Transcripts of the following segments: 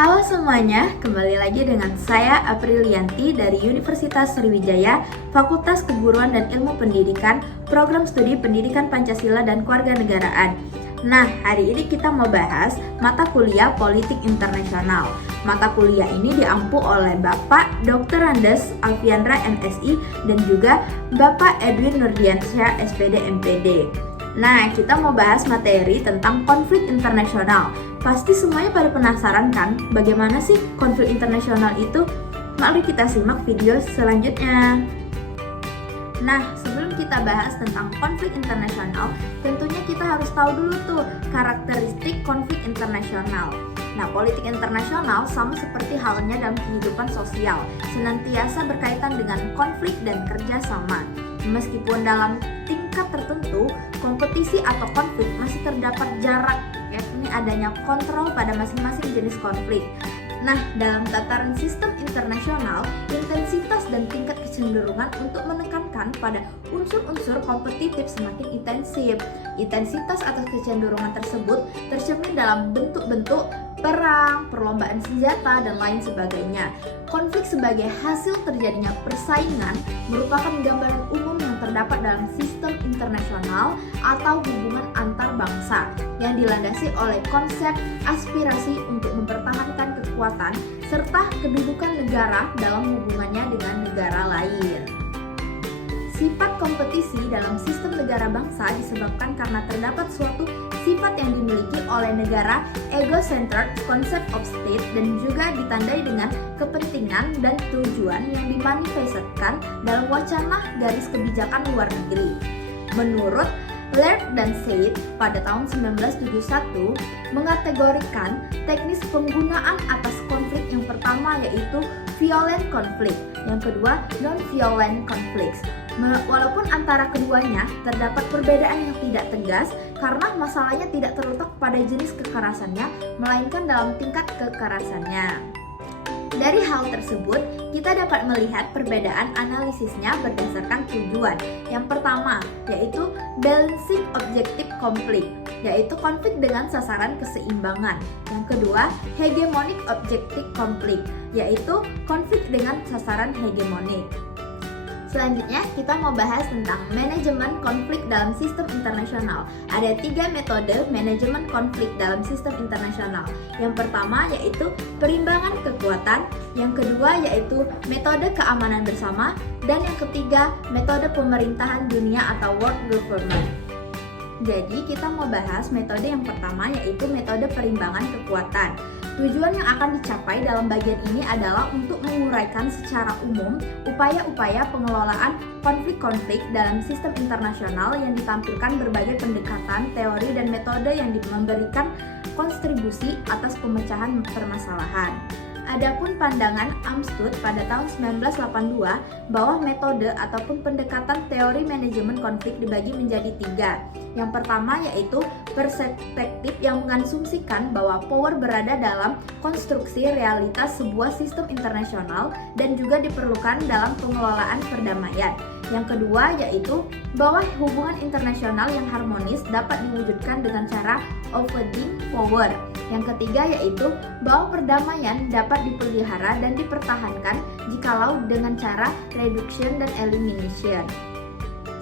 Halo semuanya, kembali lagi dengan saya Aprilianti dari Universitas Sriwijaya, Fakultas Keguruan dan Ilmu Pendidikan, Program Studi Pendidikan Pancasila dan Kewarganegaraan. Nah, hari ini kita mau bahas mata kuliah Politik Internasional. Mata kuliah ini diampu oleh Bapak Dr. Andes Alfiandra MSI dan juga Bapak Edwin Nurdiansyah SPD MPD. Nah, kita mau bahas materi tentang konflik internasional. Pasti semuanya pada penasaran kan, bagaimana sih konflik internasional itu? Mari kita simak video selanjutnya. Nah, sebelum kita bahas tentang konflik internasional, tentunya kita harus tahu dulu tuh karakteristik konflik internasional. Nah, politik internasional sama seperti halnya dalam kehidupan sosial, senantiasa berkaitan dengan konflik dan kerjasama. Meskipun dalam tingkat tertentu, kompetisi atau konflik masih terdapat jarak, yakni adanya kontrol pada masing-masing jenis konflik. Nah, dalam tataran sistem internasional, intensitas dan tingkat kecenderungan untuk menekankan pada unsur-unsur kompetitif semakin intensif. Intensitas atau kecenderungan tersebut tercermin dalam bentuk-bentuk perang, perlombaan senjata, dan lain sebagainya. Konflik sebagai hasil terjadinya persaingan merupakan gambaran umum yang terdapat dalam sistem internasional atau hubungan antar bangsa yang dilandasi oleh konsep aspirasi untuk mempertahankan kekuatan serta kedudukan negara dalam hubungannya dengan negara lain. Sifat kompetisi dalam sistem negara bangsa disebabkan karena terdapat suatu sifat yang dimiliki oleh negara ego-centered concept of state dan juga ditandai dengan kepentingan dan tujuan yang dimanifestasikan dalam wacana garis kebijakan luar negeri. Menurut Laird dan Said pada tahun 1971 mengategorikan teknis penggunaan atas konflik yang pertama yaitu violent conflict, yang kedua non-violent conflicts. Walaupun antara keduanya terdapat perbedaan yang tidak tegas karena masalahnya tidak terletak pada jenis kekerasannya, melainkan dalam tingkat kekerasannya. Dari hal tersebut, kita dapat melihat perbedaan analisisnya berdasarkan tujuan. Yang pertama, yaitu balancing objective conflict, yaitu konflik dengan sasaran keseimbangan. Yang kedua, hegemonic objective conflict, yaitu konflik dengan sasaran hegemonik. Selanjutnya, kita mau bahas tentang manajemen konflik dalam sistem internasional. Ada 3 metode manajemen konflik dalam sistem internasional. Yang pertama yaitu perimbangan kekuatan, yang kedua yaitu metode keamanan bersama, dan yang ketiga metode pemerintahan dunia atau world government. Jadi, kita mau bahas metode yang pertama yaitu metode perimbangan kekuatan. Tujuan yang akan dicapai dalam bagian ini adalah untuk menguraikan secara umum upaya-upaya pengelolaan konflik-konflik dalam sistem internasional yang ditampilkan berbagai pendekatan, teori, dan metode yang memberikan kontribusi atas pemecahan permasalahan. Adapun pandangan Amstutz pada tahun 1982 bahwa metode ataupun pendekatan teori manajemen konflik dibagi menjadi 3. Yang pertama yaitu perspektif yang mengasumsikan bahwa power berada dalam konstruksi realitas sebuah sistem internasional dan juga diperlukan dalam pengelolaan perdamaian. Yang kedua yaitu bahwa hubungan internasional yang harmonis dapat diwujudkan dengan cara avoiding power. Yang ketiga yaitu bahwa perdamaian dapat dipelihara dan dipertahankan jikalau dengan cara reduction dan elimination.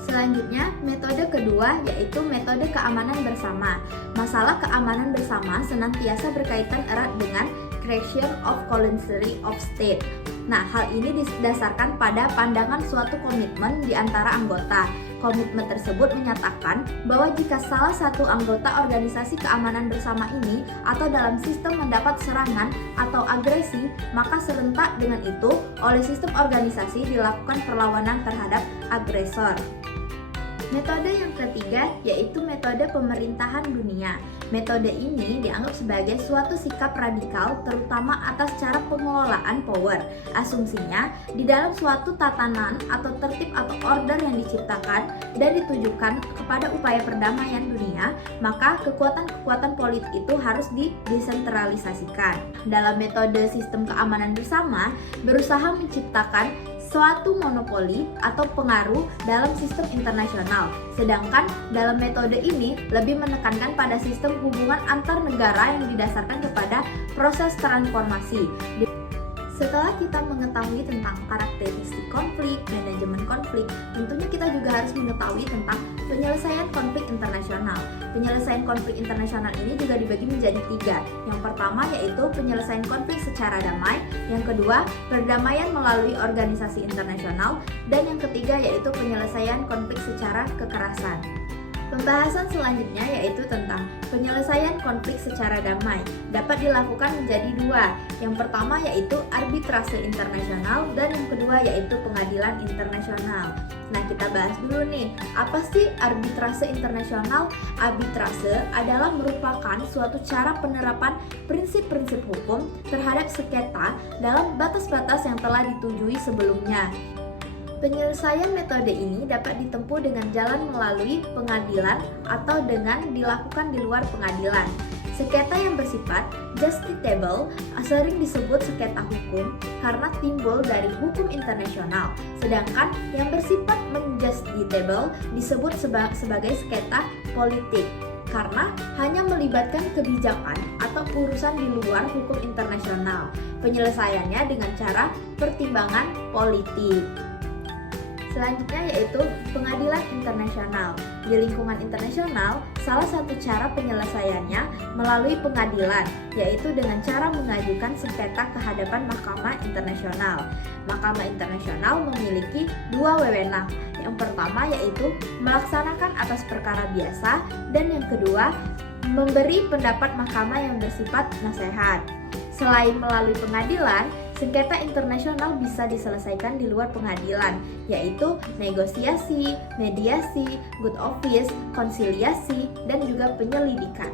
Selanjutnya, metode kedua yaitu metode keamanan bersama. Masalah keamanan bersama senantiasa berkaitan erat dengan creation of cohesion of state. Nah, hal ini didasarkan pada pandangan suatu komitmen di antara anggota. Komitmen tersebut menyatakan bahwa jika salah satu anggota organisasi keamanan bersama ini atau dalam sistem mendapat serangan atau agresi, maka serentak dengan itu oleh sistem organisasi dilakukan perlawanan terhadap agresor. Metode yang ketiga yaitu metode pemerintahan dunia. Metode ini dianggap sebagai suatu sikap radikal terutama atas cara pengelolaan power. Asumsinya, di dalam suatu tatanan atau tertib atau order yang diciptakan dan ditujukan kepada upaya perdamaian dunia, maka kekuatan-kekuatan politik itu harus didesentralisasikan. Dalam metode sistem keamanan bersama, berusaha menciptakan suatu monopoli atau pengaruh dalam sistem internasional. Sedangkan dalam metode ini lebih menekankan pada sistem hubungan antar negara yang didasarkan kepada proses transformasi. Setelah kita mengetahui tentang karakteristik konflik, manajemen konflik, tentunya kita juga harus mengetahui tentang penyelesaian konflik internasional. Penyelesaian konflik internasional ini juga dibagi menjadi 3. Yang pertama yaitu penyelesaian konflik secara damai, yang kedua perdamaian melalui organisasi internasional, dan yang ketiga yaitu penyelesaian konflik secara kekerasan. Pembahasan selanjutnya yaitu tentang penyelesaian konflik secara damai. Dapat dilakukan menjadi 2. Yang pertama yaitu arbitrase internasional dan yang kedua yaitu pengadilan internasional. Nah, kita bahas dulu nih, apa sih arbitrase internasional? Arbitrase adalah merupakan suatu cara penerapan prinsip-prinsip hukum terhadap sengketa dalam batas-batas yang telah ditujui sebelumnya. Penyelesaian metode ini dapat ditempuh dengan jalan melalui pengadilan atau dengan dilakukan di luar pengadilan. Sengketa yang bersifat justiciable sering disebut sengketa hukum karena timbul dari hukum internasional, sedangkan yang bersifat unjusticiable disebut sebagai sengketa politik karena hanya melibatkan kebijakan atau urusan di luar hukum internasional. Penyelesaiannya dengan cara pertimbangan politik. Selanjutnya yaitu pengadilan internasional. Di lingkungan internasional, salah satu cara penyelesaiannya melalui pengadilan, yaitu dengan cara mengajukan sengketa ke hadapan Mahkamah Internasional. Mahkamah Internasional memiliki 2 wewenang. Yang pertama yaitu melaksanakan atas perkara biasa, dan yang kedua memberi pendapat mahkamah yang bersifat nasihat. Selain melalui pengadilan, sengketa internasional bisa diselesaikan di luar pengadilan, yaitu negosiasi, mediasi, good office, konsiliasi, dan juga penyelidikan.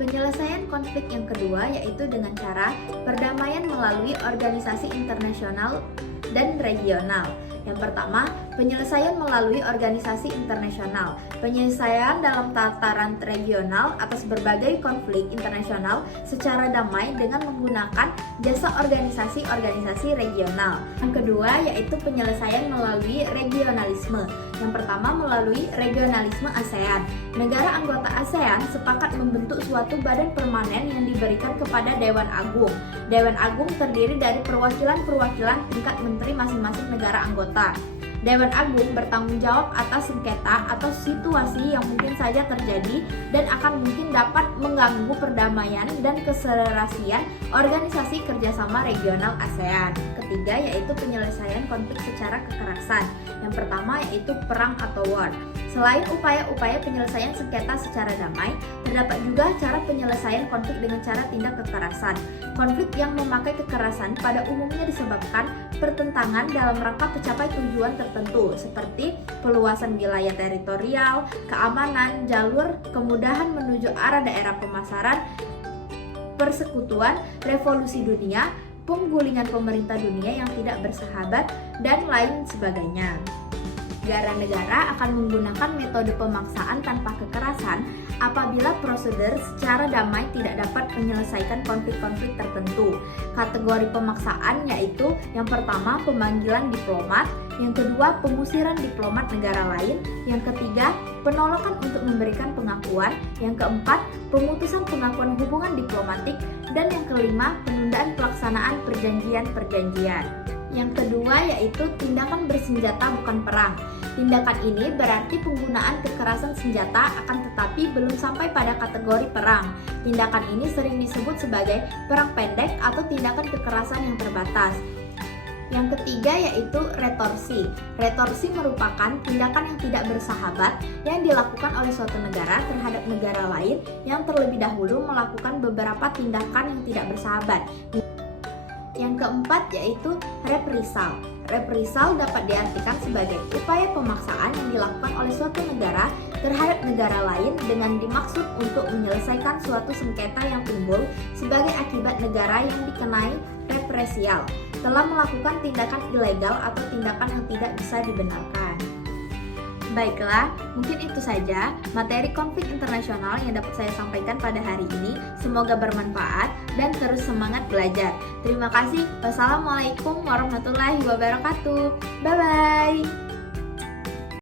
Penyelesaian konflik yang kedua yaitu dengan cara perdamaian melalui organisasi internasional dan regional. Yang pertama, penyelesaian melalui organisasi internasional. Penyelesaian dalam tataran regional atas berbagai konflik internasional secara damai dengan menggunakan jasa organisasi-organisasi regional. Yang kedua yaitu penyelesaian melalui regionalisme. Yang pertama melalui regionalisme ASEAN. Negara anggota ASEAN sepakat membentuk suatu badan permanen yang diberikan kepada Dewan Agung. Dewan Agung terdiri dari perwakilan-perwakilan tingkat menteri masing-masing negara anggota. Dewan Agung bertanggung jawab atas sengketa atau situasi yang mungkin saja terjadi dan akan mungkin dapat mengganggu perdamaian dan keserasian organisasi kerjasama regional ASEAN. Ketiga yaitu penyelesaian konflik secara kekerasan. Yang pertama yaitu perang atau war. Selain upaya-upaya penyelesaian sengketa secara damai, terdapat juga cara penyelesaian konflik dengan cara tindak kekerasan. Konflik yang memakai kekerasan pada umumnya disebabkan pertentangan dalam rangka mencapai tujuan tertentu seperti peluasan wilayah teritorial, keamanan, jalur, kemudahan menuju arah daerah pemasaran, persekutuan, revolusi dunia, penggulingan pemerintah dunia yang tidak bersahabat, dan lain sebagainya. Negara-negara akan menggunakan metode pemaksaan tanpa kekerasan apabila prosedur secara damai tidak dapat menyelesaikan konflik-konflik tertentu. Kategori pemaksaan yaitu yang pertama pemanggilan diplomat, yang kedua pengusiran diplomat negara lain, yang ketiga penolakan untuk memberikan pengakuan, yang keempat pemutusan pengakuan hubungan diplomatik, dan yang kelima penundaan pelaksanaan perjanjian-perjanjian. Yang kedua yaitu tindakan bersenjata bukan perang. Tindakan ini berarti penggunaan kekerasan senjata akan tetapi belum sampai pada kategori perang. Tindakan ini sering disebut sebagai perang pendek atau tindakan kekerasan yang terbatas. Yang ketiga yaitu retorsi. Retorsi merupakan tindakan yang tidak bersahabat yang dilakukan oleh suatu negara terhadap negara lain yang terlebih dahulu melakukan beberapa tindakan yang tidak bersahabat. Yang keempat yaitu reprisal. Reprisal dapat diartikan sebagai upaya pemaksaan yang dilakukan oleh suatu negara terhadap negara lain dengan dimaksud untuk menyelesaikan suatu sengketa yang timbul sebagai akibat negara yang dikenai represial telah melakukan tindakan ilegal atau tindakan yang tidak bisa dibenarkan. Baiklah, mungkin itu saja materi konflik internasional yang dapat saya sampaikan pada hari ini. Semoga bermanfaat dan terus semangat belajar. Terima kasih. Wassalamualaikum warahmatullahi wabarakatuh. Bye-bye.